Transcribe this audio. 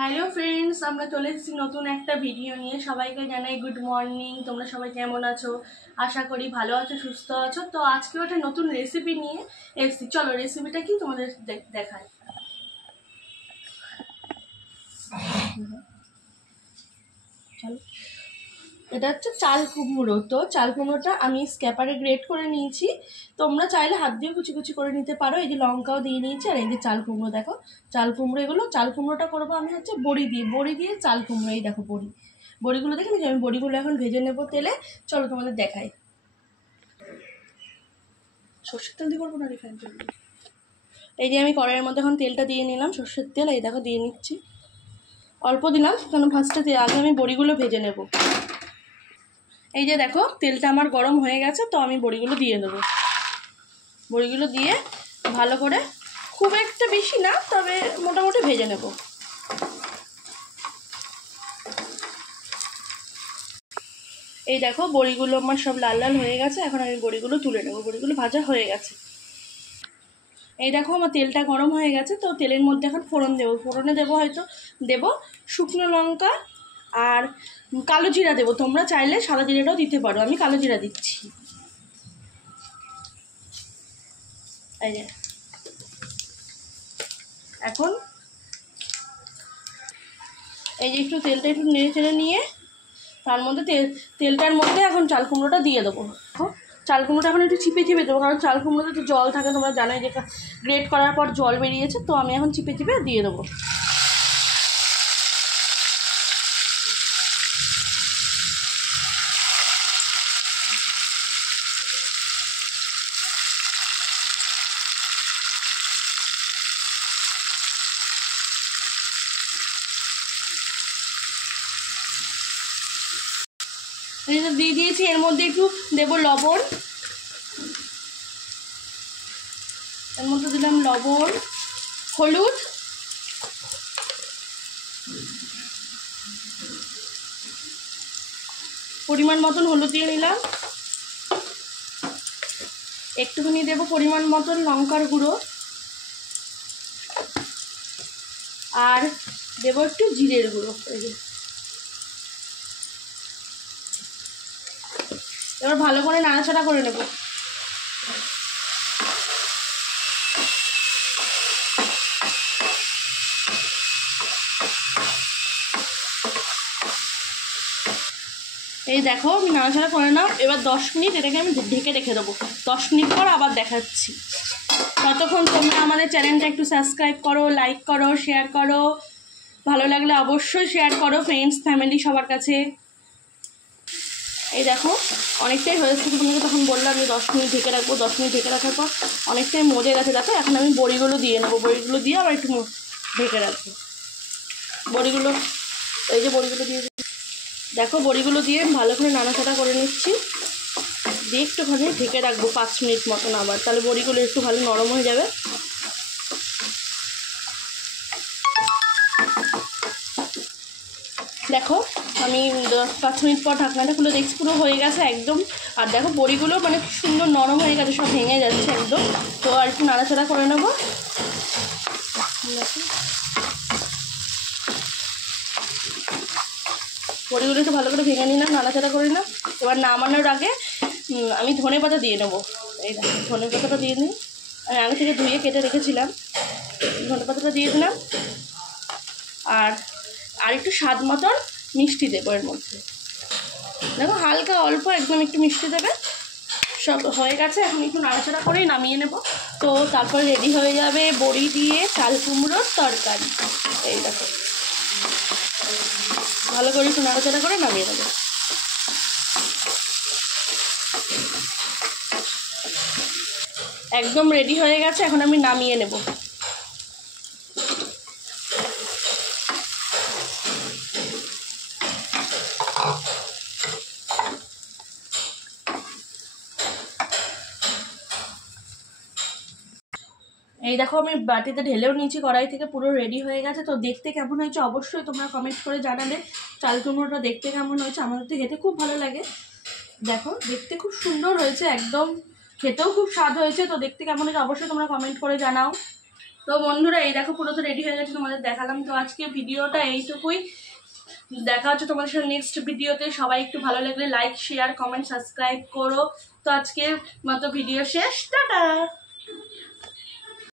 Hello friends, আমরা চলে এসেছি নতুন একটা ভিডিও নিয়ে। সবাইকে জানাই গুড মর্নিং। তোমরা সবাই কেমন আছো? আশা করি ভালো আছো, সুস্থ আছো। তো আজকেও একটা নতুন রেসিপি নিয়ে এসেছি। চলো রেসিপিটা কি তোমাদের দেখাই। চলো, এটা হচ্ছে চাল কুমড়ো। তো চাল কুমড়োটা আমি স্ক্যাপারে গ্রেট করে নিয়েছি। তোমরা চাইলে হাত দিয়ে কুচি কুচি করে নিতে পারো। এই যে লঙ্কাও দিয়ে নিয়েছি, আর এই যে চাল কুমড়ো, দেখো চাল কুমড়ো। এগুলো চাল কুমড়োটা করবো আমি হচ্ছে বড়ি দিয়ে চাল কুমড়ো। এই দেখো বড়িগুলো দেখে নিচ্ছি। আমি বড়িগুলো এখন ভেজে নেবো তেলে। চলো তোমাদের দেখাই। সর্ষের তেল দিয়ে করবো না রিফাইন তেল? এই যে আমি কড়াইয়ের মধ্যে এখন তেলটা দিয়ে নিলাম, সর্ষের তেল। এই দেখো দিয়ে নিচ্ছি, অল্প দিলাম কেন ফার্স্টে আগে আমি বড়িগুলো ভেজে নেব। এই যে দেখো তেলটা আমার গরম হয়ে গেছে, তো আমি বড়িগুলো দিয়ে দেবো। বড়িগুলো দিয়ে ভালো করে, খুব একটা বেশি না, তবে মোটামুটি ভেজে নেব। এই দেখো বড়িগুলো আমার সব লাল লাল হয়ে গেছে। এখন আমি বড়িগুলো তুলে নেব। বড়িগুলো ভাজা হয়ে গেছে। এই দেখো আমার তেলটা গরম হয়ে গেছে, তো তেলের মধ্যে এখন ফোড়ন দেবো। ফোড়নে দেবো হয়তো শুকনো লঙ্কা আর কালো জিরা দেবো। তোমরা চাইলে সাদা জিরাটাও দিতে পারো, আমি কালো জিরা দিচ্ছি। এই যে এখন এই যে একটু তেলটা একটু নেড়ে চেড়ে নিয়ে তার মধ্যে তেলটার মধ্যে এখন চাল কুমড়োটা দিয়ে দেবো। চাল কুমড়োটা এখন একটু চিপে চিপে দেবো, কারণ চাল কুমড়োতে তো জল থাকে, তোমরা জানোই যে গ্রেট করার পর জল বেরিয়েছে। তো আমি এখন চিপে চিপে দিয়ে দেবো। দিয়ে দিয়েছি, এর মধ্যে একটু দেবো লবণ। এর মধ্যে দিলাম লবণ, হলুদ, পরিমাণ মতন হলুদ দিয়ে নিলাম। একটুখানি দেবো পরিমাণ মতন লঙ্কার গুঁড়ো, আর দেবো একটু জিরের গুঁড়ো। এই যে এবার ভালো করে নাড়াচাড়া করে নেব। এই দেখো আমি নাড়াচাড়া করে নাও। এবার 10 মিনিট এটাকে আমি ঢেকে রেখে দেবো। 10 মিনিট পর আবার দেখাচ্ছি। ততক্ষণ তোমরা আমাদের চ্যানেলটা একটু সাবস্ক্রাইব করো, লাইক করো, শেয়ার করো। ভালো লাগলে অবশ্যই শেয়ার করো ফ্রেন্ডস, ফ্যামিলি, সবার কাছে। এই দেখো অনেকটাই হয়েছে। তোমাকে তখন বললাম আমি 10 মিনিট ঢেকে রাখবো। 10 মিনিট ঢেকে রাখার পর অনেকটাই মজে গেছে। দেখো এখন আমি বড়িগুলো দিয়ে নেবো। বড়িগুলো দিয়ে আবার একটু ঢেকে রাখবো। বড়িগুলো, এই যে বড়িগুলো দিয়ে দেখো, বড়িগুলো দিয়ে ভালো করে নাড়াচাড়া করে নিচ্ছি। দিয়ে একটুখানি ঢেকে রাখবো 5 মিনিট মতন আবার, তাহলে বড়িগুলো একটু ভালো নরম হয়ে যাবে। দেখো আমি 5 মিনিট পর ঢাকনাটা খুলে দেখছি পুরো হয়ে গেছে একদম। আর দেখো বড়িগুলো মানে খুব সুন্দর নরম হয়ে গেছে, সব ভেঙে যাচ্ছে একদম। তো আর একটু নাড়াচাড়া করে নেবো। বড়িগুলো একটু ভালো করে ভেঙে নিলাম, নাড়াচাড়া করে নিলাম। এবার নামানোর আগে আমি ধনে পাতা দিয়ে নেবো। এই দেখো ধনে পাতাটা দিয়ে নিই। আমি আগে থেকে ধুয়ে কেটে রেখেছিলাম। ধনে পাতাটা দিয়ে দিলাম। আর একটু স্বাদ মতন মিষ্টি দেবো এর মধ্যে। দেখো হালকা অল্প একদম একটু মিষ্টি দেবে। সব হয়ে গেছে, এখন একটু নাড়াচাড়া করেই নামিয়ে নেব। তো তারপর রেডি হয়ে যাবে বড়ি দিয়ে চাল কুমড়োর তরকারি। এই দেখো ভালো করে একটু নাড়াচাড়া করে নামিয়ে নেব। একদম রেডি হয়ে গেছে, এখন আমি নামিয়ে নেব। এই দেখো আমি বাটিতে ঢেলেও নিয়েছি কড়াই থেকে, পুরো রেডি হয়ে গেছে। তো দেখতে কেমন হয়েছে অবশ্যই তোমরা কমেন্ট করে জানাবে। চাল কুমড়োটা দেখতে কেমন হয়েছে, আমাদের তো খেতে খুব ভালো লাগে। দেখো দেখতে খুব সুন্দর হয়েছে একদম, খেতেও খুব স্বাদ হয়েছে। তো দেখতে কেমন হয়েছে অবশ্যই তোমরা কমেন্ট করে জানাও। তো বন্ধুরা এই দেখো পুরো তো রেডি হয়ে গেছে, তোমাদের দেখালাম। তো আজকে ভিডিওটা এইটুকুই, দেখা হচ্ছে তোমাদের সাথে নেক্সট ভিডিওতে। সবাই একটু ভালো লাগলে লাইক শেয়ার কমেন্ট সাবস্ক্রাইব করো। তো আজকের মতো ভিডিও শেষ, টাটা।